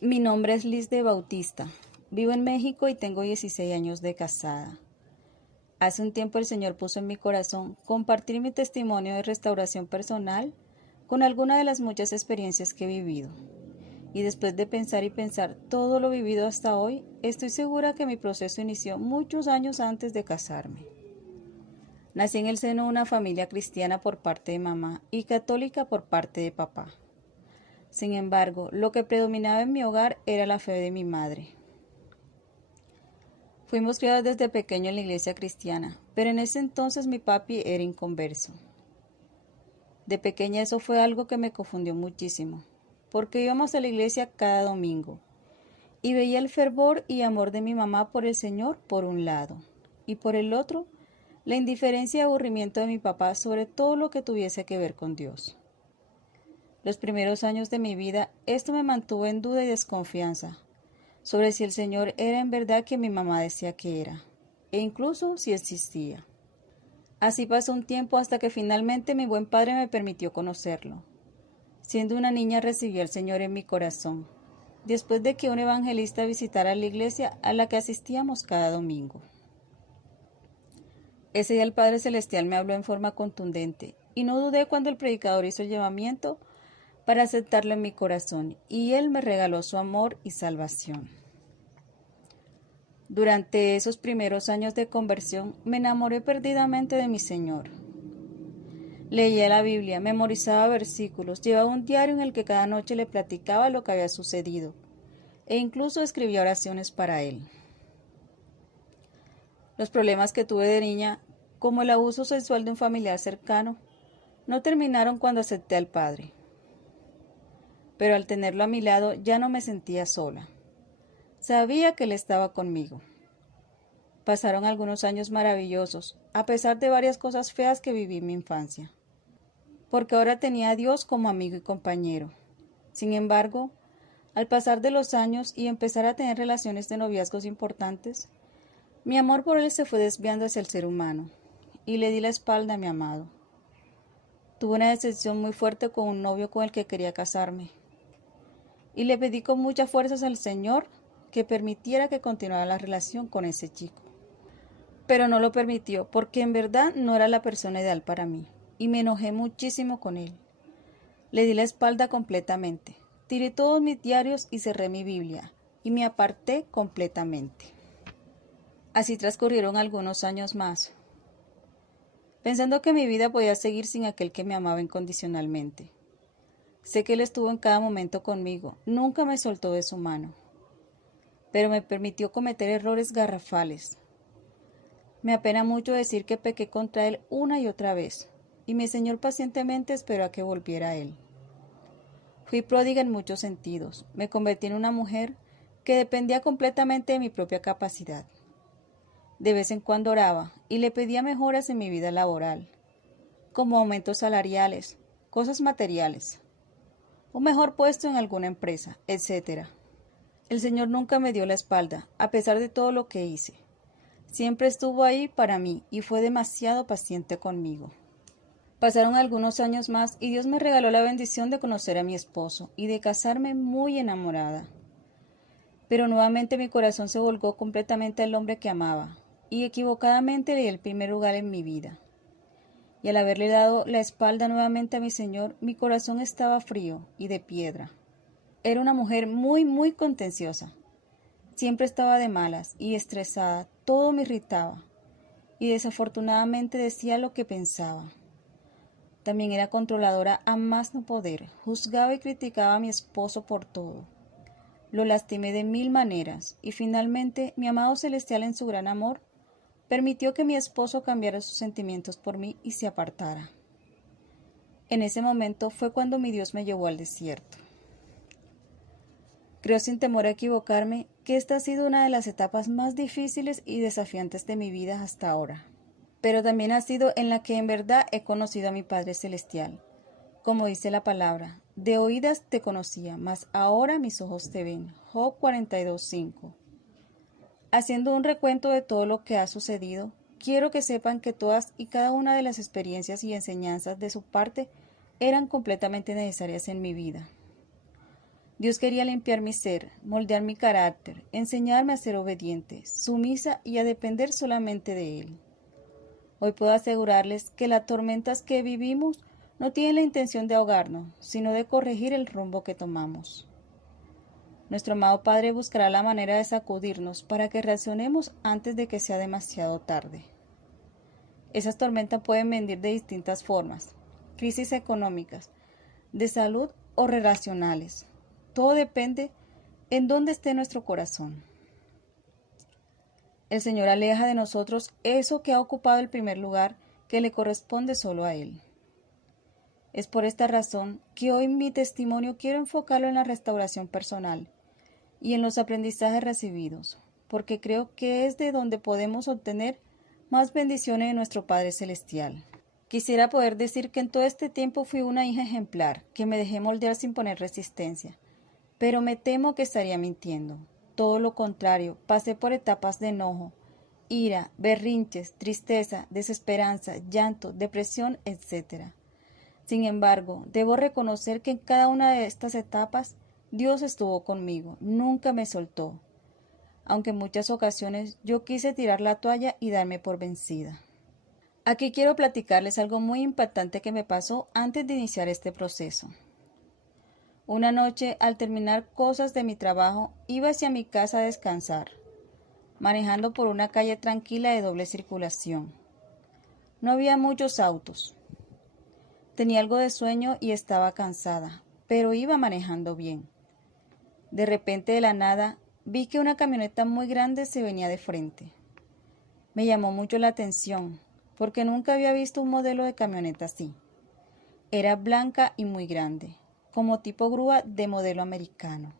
Mi nombre es Liz de Bautista. Vivo en México y tengo 16 años de casada. Hace un tiempo el Señor puso en mi corazón compartir mi testimonio de restauración personal con alguna de las muchas experiencias que he vivido. Y después de pensar y pensar todo lo vivido hasta hoy, estoy segura que mi proceso inició muchos años antes de casarme. Nací en el seno de una familia cristiana por parte de mamá y católica por parte de papá. Sin embargo, lo que predominaba en mi hogar era la fe de mi madre. Fuimos criados desde pequeño en la iglesia cristiana, pero en ese entonces mi papi era inconverso. De pequeña eso fue algo que me confundió muchísimo, porque íbamos a la iglesia cada domingo, y veía el fervor y amor de mi mamá por el Señor por un lado, y por el otro, la indiferencia y aburrimiento de mi papá sobre todo lo que tuviese que ver con Dios. Los primeros años de mi vida, esto me mantuvo en duda y desconfianza sobre si el Señor era en verdad quien mi mamá decía que era, e incluso si existía. Así pasó un tiempo hasta que finalmente mi buen padre me permitió conocerlo. Siendo una niña recibí al Señor en mi corazón, después de que un evangelista visitara la iglesia a la que asistíamos cada domingo. Ese día el Padre Celestial me habló en forma contundente, y no dudé cuando el predicador hizo el llamamiento para aceptarlo en mi corazón, y Él me regaló su amor y salvación. Durante esos primeros años de conversión me enamoré perdidamente de mi Señor. Leía la Biblia, memorizaba versículos, llevaba un diario en el que cada noche le platicaba lo que había sucedido, e incluso escribía oraciones para Él. Los problemas que tuve de niña, como el abuso sexual de un familiar cercano, no terminaron cuando acepté al Padre. Pero al tenerlo a mi lado ya no me sentía sola. Sabía que Él estaba conmigo. Pasaron algunos años maravillosos, a pesar de varias cosas feas que viví en mi infancia, porque ahora tenía a Dios como amigo y compañero. Sin embargo, al pasar de los años y empezar a tener relaciones de noviazgos importantes, mi amor por Él se fue desviando hacia el ser humano, y le di la espalda a mi amado. Tuve una decepción muy fuerte con un novio con el que quería casarme, y le pedí con muchas fuerzas al Señor que permitiera que continuara la relación con ese chico. Pero no lo permitió, porque en verdad no era la persona ideal para mí, y me enojé muchísimo con él. Le di la espalda completamente, tiré todos mis diarios y cerré mi Biblia, y me aparté completamente. Así transcurrieron algunos años más, pensando que mi vida podía seguir sin aquel que me amaba incondicionalmente. Sé que él estuvo en cada momento conmigo, nunca me soltó de su mano, pero me permitió cometer errores garrafales. Me apena mucho decir que pequé contra él una y otra vez, y mi Señor pacientemente esperó a que volviera a él. Fui pródiga en muchos sentidos, me convertí en una mujer que dependía completamente de mi propia capacidad. De vez en cuando oraba y le pedía mejoras en mi vida laboral, como aumentos salariales, cosas materiales, un mejor puesto en alguna empresa, etc. El Señor nunca me dio la espalda, a pesar de todo lo que hice. Siempre estuvo ahí para mí y fue demasiado paciente conmigo. Pasaron algunos años más y Dios me regaló la bendición de conocer a mi esposo y de casarme muy enamorada. Pero nuevamente mi corazón se volcó completamente al hombre que amaba, y equivocadamente le di el primer lugar en mi vida. Y al haberle dado la espalda nuevamente a mi Señor, mi corazón estaba frío y de piedra. Era una mujer muy contenciosa. Siempre estaba de malas y estresada, todo me irritaba, y desafortunadamente decía lo que pensaba. También era controladora a más no poder, juzgaba y criticaba a mi esposo por todo. Lo lastimé de mil maneras, y finalmente mi amado celestial en su gran amor permitió que mi esposo cambiara sus sentimientos por mí y se apartara. En ese momento fue cuando mi Dios me llevó al desierto. Creo sin temor a equivocarme que esta ha sido una de las etapas más difíciles y desafiantes de mi vida hasta ahora, pero también ha sido en la que en verdad he conocido a mi Padre Celestial. Como dice la palabra, de oídas te conocía, mas ahora mis ojos te ven. Job 42:5. Haciendo un recuento de todo lo que ha sucedido, quiero que sepan que todas y cada una de las experiencias y enseñanzas de su parte eran completamente necesarias en mi vida. Dios quería limpiar mi ser, moldear mi carácter, enseñarme a ser obediente, sumisa y a depender solamente de Él. Hoy puedo asegurarles que las tormentas que vivimos no tienen la intención de ahogarnos, sino de corregir el rumbo que tomamos. Nuestro amado Padre buscará la manera de sacudirnos para que reaccionemos antes de que sea demasiado tarde. Esas tormentas pueden venir de distintas formas: crisis económicas, de salud o relacionales. Todo depende en dónde esté nuestro corazón. El Señor aleja de nosotros eso que ha ocupado el primer lugar que le corresponde solo a Él. Es por esta razón que hoy mi testimonio quiero enfocarlo en la restauración personal y en los aprendizajes recibidos, porque creo que es de donde podemos obtener más bendiciones de nuestro Padre Celestial. Quisiera poder decir que en todo este tiempo fui una hija ejemplar, que me dejé moldear sin poner resistencia, pero me temo que estaría mintiendo. Todo lo contrario, pasé por etapas de enojo, ira, berrinches, tristeza, desesperanza, llanto, depresión, etc. Sin embargo, debo reconocer que en cada una de estas etapas Dios estuvo conmigo, nunca me soltó, aunque en muchas ocasiones yo quise tirar la toalla y darme por vencida. Aquí quiero platicarles algo muy impactante que me pasó antes de iniciar este proceso. Una noche, al terminar cosas de mi trabajo, iba hacia mi casa a descansar, manejando por una calle tranquila de doble circulación. No había muchos autos. Tenía algo de sueño y estaba cansada, pero iba manejando bien. De repente, de la nada, vi que una camioneta muy grande se venía de frente. Me llamó mucho la atención, porque nunca había visto un modelo de camioneta así. Era blanca y muy grande, como tipo grúa de modelo americano.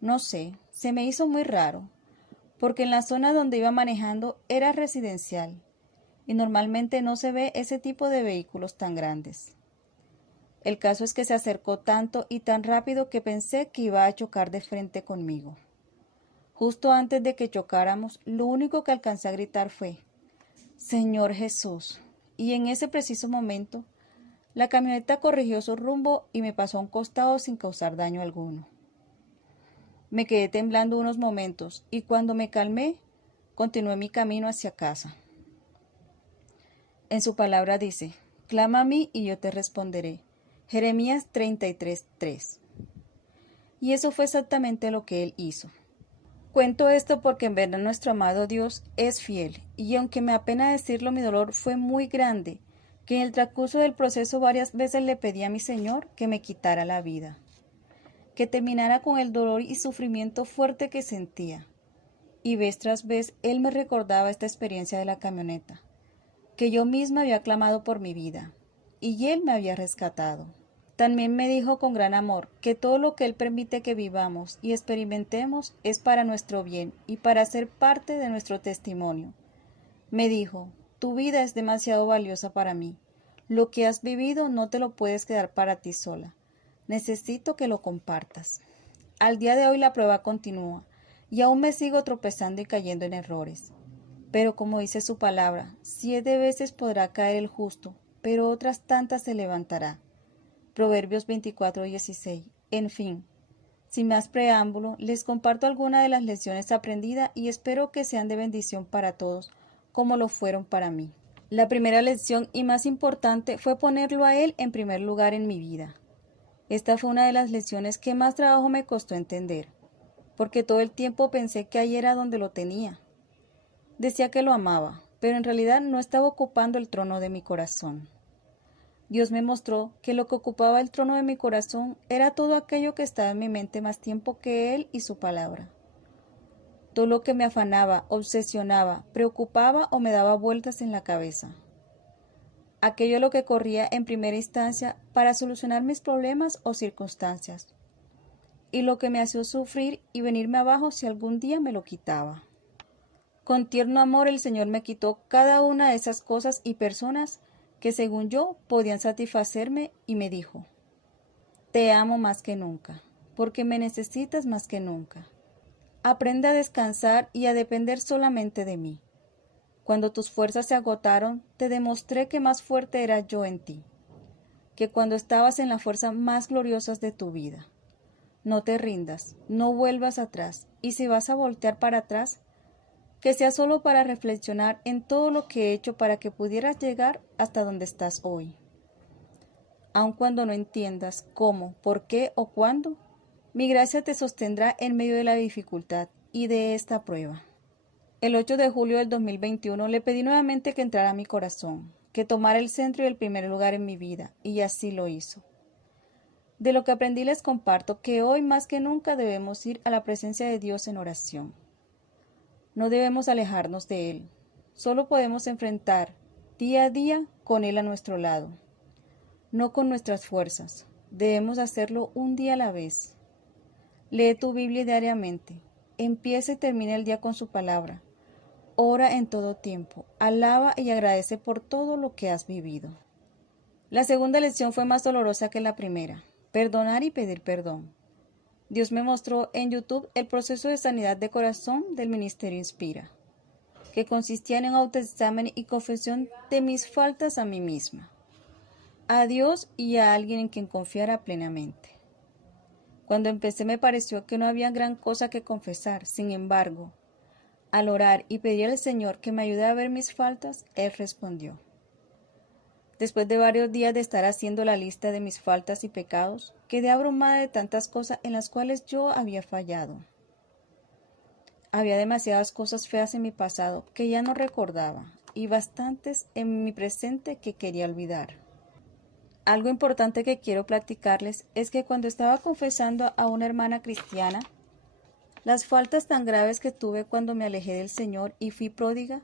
No sé, se me hizo muy raro, porque en la zona donde iba manejando era residencial, y normalmente no se ve ese tipo de vehículos tan grandes. El caso es que se acercó tanto y tan rápido que pensé que iba a chocar de frente conmigo. Justo antes de que chocáramos, lo único que alcancé a gritar fue: «Señor Jesús», y en ese preciso momento, la camioneta corrigió su rumbo y me pasó a un costado sin causar daño alguno. Me quedé temblando unos momentos y cuando me calmé, continué mi camino hacia casa. En su palabra dice: «Clama a mí y yo te responderé». Jeremías 33:3. Y eso fue exactamente lo que él hizo. Cuento esto porque en verdad nuestro amado Dios es fiel, y aunque me apena decirlo, mi dolor fue muy grande, que en el transcurso del proceso varias veces le pedí a mi Señor que me quitara la vida, que terminara con el dolor y sufrimiento fuerte que sentía. Y vez tras vez Él me recordaba esta experiencia de la camioneta, que yo misma había clamado por mi vida, y Él me había rescatado. También me dijo con gran amor que todo lo que Él permite que vivamos y experimentemos es para nuestro bien y para ser parte de nuestro testimonio. Me dijo: «Tu vida es demasiado valiosa para mí. Lo que has vivido no te lo puedes quedar para ti sola. Necesito que lo compartas». Al día de hoy la prueba continúa y aún me sigo tropezando y cayendo en errores. Pero como dice su palabra, 7 veces podrá caer el justo, pero otras tantas se levantará. Proverbios 24:16. En fin, sin más preámbulo, les comparto algunas de las lecciones aprendidas y espero que sean de bendición para todos, como lo fueron para mí. La primera lección y más importante fue ponerlo a Él en primer lugar en mi vida. Esta fue una de las lecciones que más trabajo me costó entender, porque todo el tiempo pensé que ahí era donde lo tenía. Decía que lo amaba, pero en realidad no estaba ocupando el trono de mi corazón. Dios me mostró que lo que ocupaba el trono de mi corazón era todo aquello que estaba en mi mente más tiempo que Él y su palabra. Todo lo que me afanaba, obsesionaba, preocupaba o me daba vueltas en la cabeza. Aquello lo que corría en primera instancia para solucionar mis problemas o circunstancias, y lo que me hacía sufrir y venirme abajo si algún día me lo quitaba. Con tierno amor el Señor me quitó cada una de esas cosas y personas que según yo podían satisfacerme y me dijo: «Te amo más que nunca, porque me necesitas más que nunca. Aprende a descansar y a depender solamente de mí. Cuando tus fuerzas se agotaron, te demostré que más fuerte era yo en ti, que cuando estabas en las fuerzas más gloriosas de tu vida. No te rindas, no vuelvas atrás, y si vas a voltear para atrás, que sea solo para reflexionar en todo lo que he hecho para que pudieras llegar hasta donde estás hoy. Aun cuando no entiendas cómo, por qué o cuándo, mi gracia te sostendrá en medio de la dificultad y de esta prueba. El 8 de julio del 2021 le pedí nuevamente que entrara a mi corazón, que tomara el centro y el primer lugar en mi vida, y así lo hizo. De lo que aprendí les comparto que hoy más que nunca debemos ir a la presencia de Dios en oración. No debemos alejarnos de Él, solo podemos enfrentar día a día con Él a nuestro lado, no con nuestras fuerzas. Debemos hacerlo un día a la vez. Lee tu Biblia diariamente, empieza y termina el día con su palabra, ora en todo tiempo, alaba y agradece por todo lo que has vivido. La segunda lección fue más dolorosa que la primera. Perdonar y pedir perdón. Dios me mostró en YouTube el proceso de sanidad de corazón del Ministerio Inspira, que consistía en un autoexamen y confesión de mis faltas a mí misma, a Dios y a alguien en quien confiara plenamente. Cuando empecé me pareció que no había gran cosa que confesar. Sin embargo, al orar y pedir al Señor que me ayude a ver mis faltas, Él respondió. Después de varios días de estar haciendo la lista de mis faltas y pecados, quedé abrumada de tantas cosas en las cuales yo había fallado. Había demasiadas cosas feas en mi pasado que ya no recordaba y bastantes en mi presente que quería olvidar. Algo importante que quiero platicarles es que cuando estaba confesando a una hermana cristiana las faltas tan graves que tuve cuando me alejé del Señor y fui pródiga,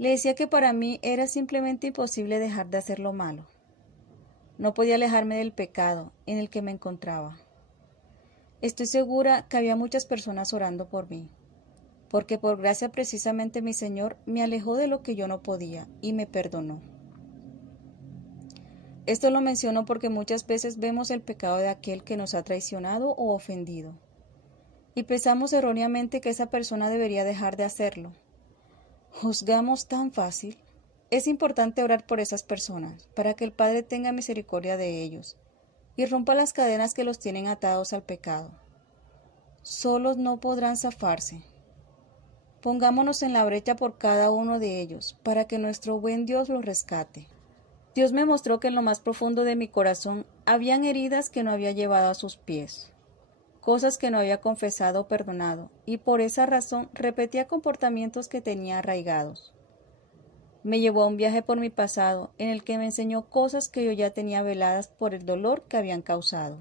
le decía que para mí era simplemente imposible dejar de hacer lo malo. No podía alejarme del pecado en el que me encontraba. Estoy segura que había muchas personas orando por mí, porque por gracia precisamente mi Señor me alejó de lo que yo no podía y me perdonó. Esto lo menciono porque muchas veces vemos el pecado de aquel que nos ha traicionado o ofendido, y pensamos erróneamente que esa persona debería dejar de hacerlo. Juzgamos tan fácil. Es importante orar por esas personas, para que el Padre tenga misericordia de ellos y rompa las cadenas que los tienen atados al pecado. Solos no podrán zafarse. Pongámonos en la brecha por cada uno de ellos, para que nuestro buen Dios los rescate. Dios me mostró que en lo más profundo de mi corazón habían heridas que no había llevado a sus pies, cosas que no había confesado o perdonado, y por esa razón repetía comportamientos que tenía arraigados. Me llevó a un viaje por mi pasado, en el que me enseñó cosas que yo ya tenía veladas por el dolor que habían causado.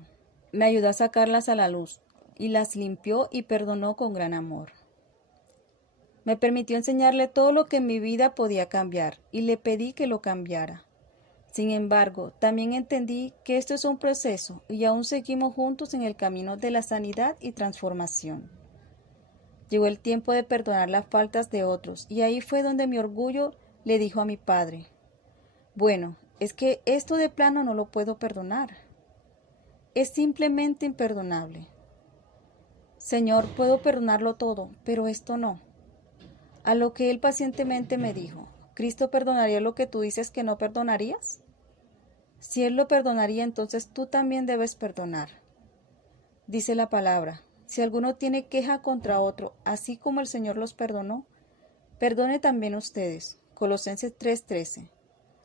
Me ayudó a sacarlas a la luz, y las limpió y perdonó con gran amor. Me permitió enseñarle todo lo que en mi vida podía cambiar, y le pedí que lo cambiara. Sin embargo, también entendí que esto es un proceso y aún seguimos juntos en el camino de la sanidad y transformación. Llegó el tiempo de perdonar las faltas de otros y ahí fue donde mi orgullo le dijo a mi padre, bueno, es que esto de plano no lo puedo perdonar. Es simplemente imperdonable. Señor, puedo perdonarlo todo, pero esto no. A lo que él pacientemente me dijo, ¿Cristo perdonaría lo que tú dices que no perdonarías? Si Él lo perdonaría, entonces tú también debes perdonar. Dice la palabra, si alguno tiene queja contra otro, así como el Señor los perdonó, perdone también ustedes. Colosenses 3:13.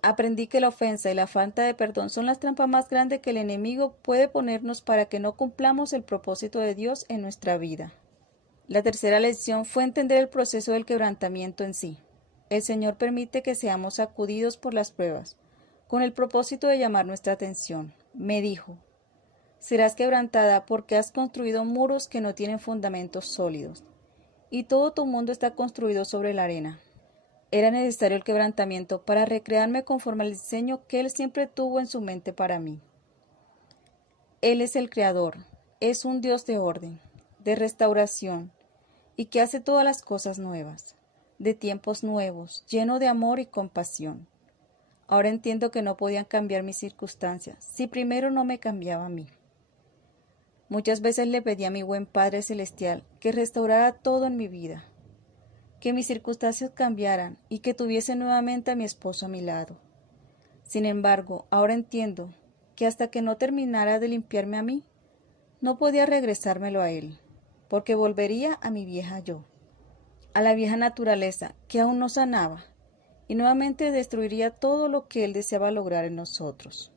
Aprendí que la ofensa y la falta de perdón son las trampas más grandes que el enemigo puede ponernos para que no cumplamos el propósito de Dios en nuestra vida. La tercera lección fue entender el proceso del quebrantamiento en sí. El Señor permite que seamos sacudidos por las pruebas, con el propósito de llamar nuestra atención. Me dijo, serás quebrantada porque has construido muros que no tienen fundamentos sólidos, y todo tu mundo está construido sobre la arena. Era necesario el quebrantamiento para recrearme conforme al diseño que Él siempre tuvo en su mente para mí. Él es el Creador, es un Dios de orden, de restauración, y que hace todas las cosas nuevas, de tiempos nuevos, lleno de amor y compasión. Ahora entiendo que no podían cambiar mis circunstancias si primero no me cambiaba a mí. Muchas veces le pedí a mi buen Padre Celestial que restaurara todo en mi vida, que mis circunstancias cambiaran y que tuviese nuevamente a mi esposo a mi lado. Sin embargo, ahora entiendo que hasta que no terminara de limpiarme a mí, no podía regresármelo a él, porque volvería a mi vieja yo, a la vieja naturaleza que aún no sanaba, y nuevamente destruiría todo lo que él deseaba lograr en nosotros.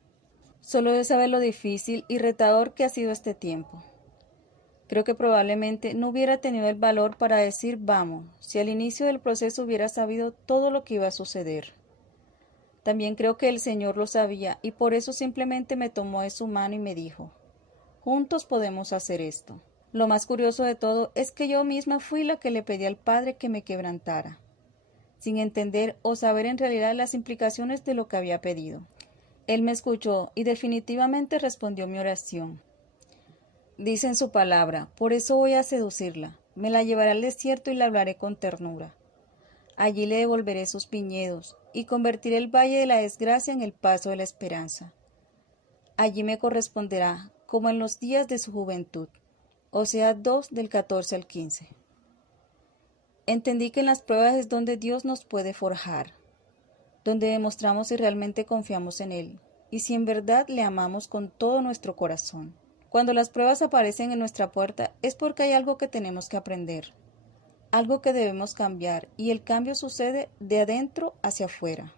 Solo de saber lo difícil y retador que ha sido este tiempo. Creo que probablemente no hubiera tenido el valor para decir vamos, si al inicio del proceso hubiera sabido todo lo que iba a suceder. También creo que el Señor lo sabía y por eso simplemente me tomó de su mano y me dijo, juntos podemos hacer esto. Lo más curioso de todo es que yo misma fui la que le pedí al Padre que me quebrantara, sin entender o saber en realidad las implicaciones de lo que había pedido. Él me escuchó y definitivamente respondió mi oración. Dice en su palabra, por eso voy a seducirla, me la llevaré al desierto y la hablaré con ternura. Allí le devolveré sus viñedos y convertiré el valle de la desgracia en el paso de la esperanza. Allí me corresponderá, como en los días de su juventud. Oseas 2 del 14 al 15. Entendí que en las pruebas es donde Dios nos puede forjar, donde demostramos si realmente confiamos en Él y si en verdad le amamos con todo nuestro corazón. Cuando las pruebas aparecen en nuestra puerta es porque hay algo que tenemos que aprender, algo que debemos cambiar, y el cambio sucede de adentro hacia afuera.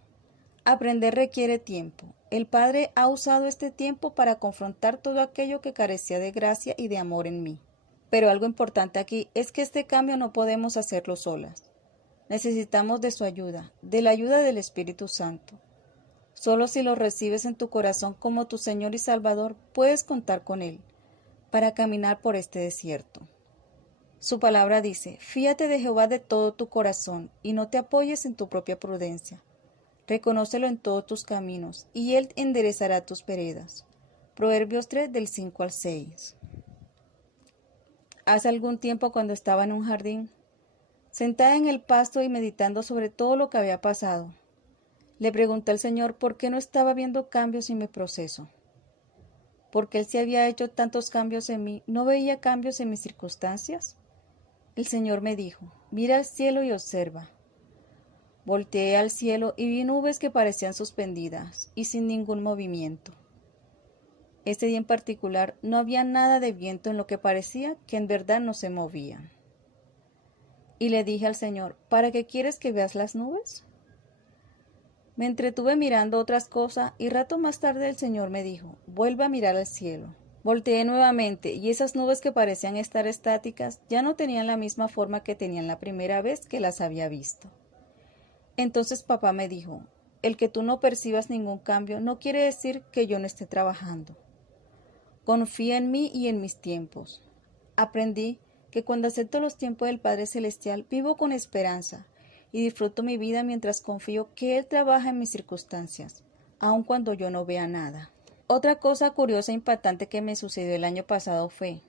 Aprender requiere tiempo. El Padre ha usado este tiempo para confrontar todo aquello que carecía de gracia y de amor en mí. Pero algo importante aquí es que este cambio no podemos hacerlo solas. Necesitamos de su ayuda, de la ayuda del Espíritu Santo. Solo si lo recibes en tu corazón como tu Señor y Salvador, puedes contar con Él para caminar por este desierto. Su palabra dice, fíate de Jehová de todo tu corazón y no te apoyes en tu propia prudencia. Reconócelo en todos tus caminos y Él enderezará tus veredas. Proverbios 3 del 5 al 6. Hace algún tiempo cuando estaba en un jardín, sentada en el pasto y meditando sobre todo lo que había pasado, le pregunté al Señor por qué no estaba viendo cambios en mi proceso. Porque Él se había hecho tantos cambios en mí, ¿no veía cambios en mis circunstancias? El Señor me dijo, mira al cielo y observa. Volteé al cielo y vi nubes que parecían suspendidas y sin ningún movimiento. Este día en particular no había nada de viento en lo que parecía que en verdad no se movían. Y le dije al Señor, ¿para qué quieres que veas las nubes? Me entretuve mirando otras cosas y rato más tarde el Señor me dijo, vuelve a mirar al cielo. Volteé nuevamente y esas nubes que parecían estar estáticas ya no tenían la misma forma que tenían la primera vez que las había visto. Entonces papá me dijo, el que tú no percibas ningún cambio no quiere decir que yo no esté trabajando. Confía en mí y en mis tiempos. Aprendí que cuando acepto los tiempos del Padre Celestial vivo con esperanza y disfruto mi vida mientras confío que Él trabaja en mis circunstancias, aun cuando yo no vea nada. Otra cosa curiosa e impactante que me sucedió el año pasado fue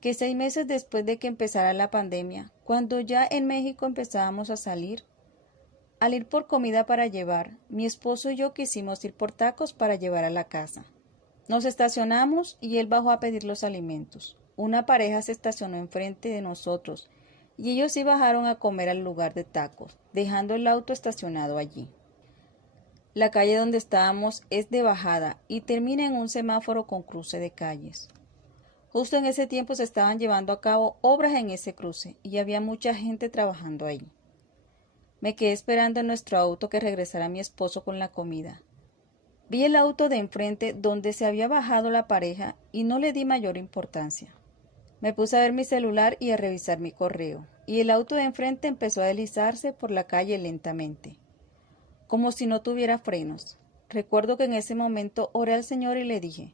que 6 meses después de que empezara la pandemia, cuando ya en México empezábamos a salir, al ir por comida para llevar, mi esposo y yo quisimos ir por tacos para llevar a la casa. Nos estacionamos y él bajó a pedir los alimentos. Una pareja se estacionó enfrente de nosotros y ellos sí bajaron a comer al lugar de tacos, dejando el auto estacionado allí. La calle donde estábamos es de bajada y termina en un semáforo con cruce de calles. Justo en ese tiempo se estaban llevando a cabo obras en ese cruce y había mucha gente trabajando ahí. Me quedé esperando en nuestro auto que regresara mi esposo con la comida. Vi el auto de enfrente donde se había bajado la pareja y no le di mayor importancia. Me puse a ver mi celular y a revisar mi correo, y el auto de enfrente empezó a deslizarse por la calle lentamente, como si no tuviera frenos. Recuerdo que en ese momento oré al Señor y le dije,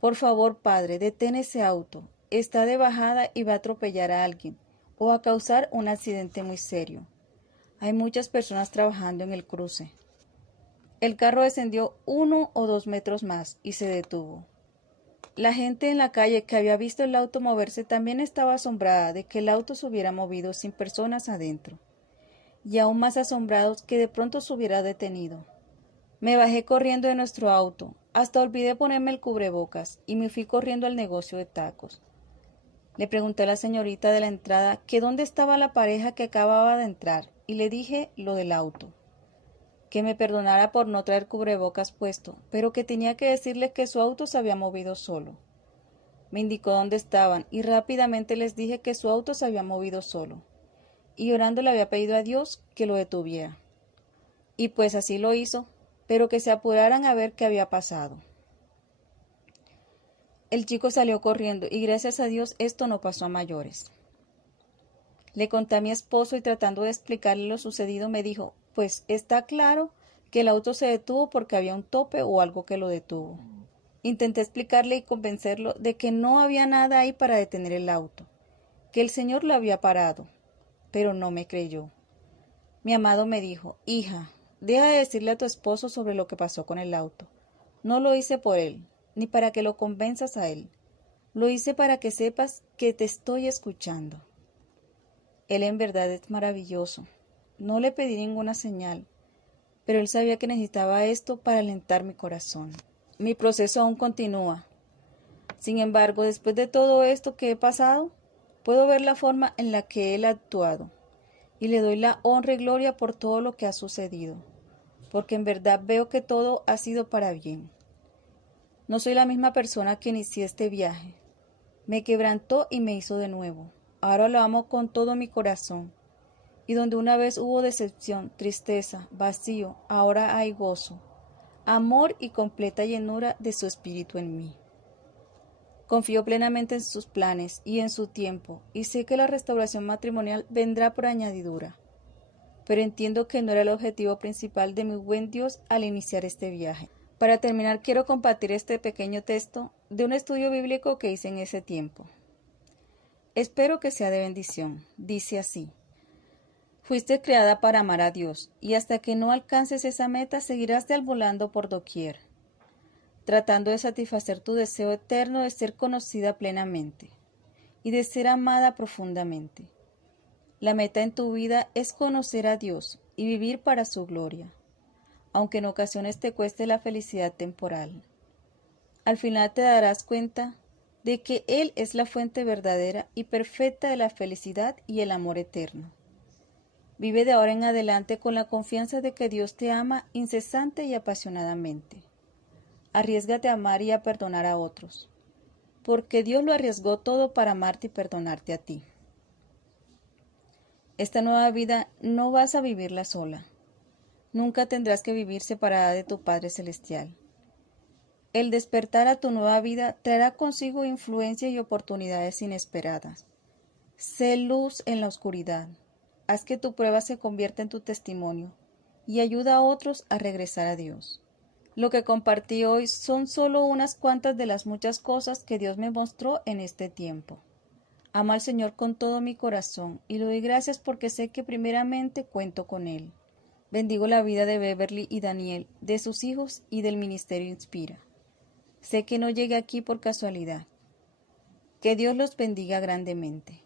por favor, Padre, detén ese auto, está de bajada y va a atropellar a alguien, o a causar un accidente muy serio. Hay muchas personas trabajando en el cruce. El carro descendió 1 o 2 metros más y se detuvo. La gente en la calle que había visto el auto moverse también estaba asombrada de que el auto se hubiera movido sin personas adentro, y aún más asombrados que de pronto se hubiera detenido. Me bajé corriendo de nuestro auto, hasta olvidé ponerme el cubrebocas y me fui corriendo al negocio de tacos. Le pregunté a la señorita de la entrada que dónde estaba la pareja que acababa de entrar y le dije lo del auto. Que me perdonara por no traer cubrebocas puesto, pero que tenía que decirle que su auto se había movido solo. Me indicó dónde estaban y rápidamente les dije que su auto se había movido solo, y orando le había pedido a Dios que lo detuviera. Y pues así lo hizo, pero que se apuraran a ver qué había pasado. El chico salió corriendo y gracias a Dios esto no pasó a mayores. Le conté a mi esposo y tratando de explicarle lo sucedido me dijo, pues está claro que el auto se detuvo porque había un tope o algo que lo detuvo. Intenté explicarle y convencerlo de que no había nada ahí para detener el auto, que el Señor lo había parado, pero no me creyó. Mi amado me dijo, hija, deja de decirle a tu esposo sobre lo que pasó con el auto. No lo hice por él, ni para que lo convenzas a él. Lo hice para que sepas que te estoy escuchando. Él en verdad es maravilloso. No le pedí ninguna señal, pero él sabía que necesitaba esto para alentar mi corazón. Mi proceso aún continúa. Sin embargo, después de todo esto que he pasado, puedo ver la forma en la que él ha actuado, y le doy la honra y gloria por todo lo que ha sucedido, porque en verdad veo que todo ha sido para bien. No soy la misma persona que inicié este viaje. Me quebrantó y me hizo de nuevo. Ahora lo amo con todo mi corazón. Y donde una vez hubo decepción, tristeza, vacío, ahora hay gozo, amor y completa llenura de su espíritu en mí. Confío plenamente en sus planes y en su tiempo, y sé que la restauración matrimonial vendrá por añadidura. Pero entiendo que no era el objetivo principal de mi buen Dios al iniciar este viaje. Para terminar, quiero compartir este pequeño texto de un estudio bíblico que hice en ese tiempo. Espero que sea de bendición. Dice así: fuiste creada para amar a Dios, y hasta que no alcances esa meta seguirás deambulando por doquier, tratando de satisfacer tu deseo eterno de ser conocida plenamente y de ser amada profundamente. La meta en tu vida es conocer a Dios y vivir para su gloria, aunque en ocasiones te cueste la felicidad temporal. Al final te darás cuenta de que Él es la fuente verdadera y perfecta de la felicidad y el amor eterno. Vive de ahora en adelante con la confianza de que Dios te ama incesante y apasionadamente. Arriésgate a amar y a perdonar a otros, porque Dios lo arriesgó todo para amarte y perdonarte a ti. Esta nueva vida no vas a vivirla sola. Nunca tendrás que vivir separada de tu Padre Celestial. El despertar a tu nueva vida traerá consigo influencia y oportunidades inesperadas. Sé luz en la oscuridad. Haz que tu prueba se convierta en tu testimonio y ayuda a otros a regresar a Dios. Lo que compartí hoy son solo unas cuantas de las muchas cosas que Dios me mostró en este tiempo. Amo al Señor con todo mi corazón y le doy gracias porque sé que primeramente cuento con Él. Bendigo la vida de Beverly y Daniel, de sus hijos y del Ministerio Inspira. Sé que no llegué aquí por casualidad. Que Dios los bendiga grandemente.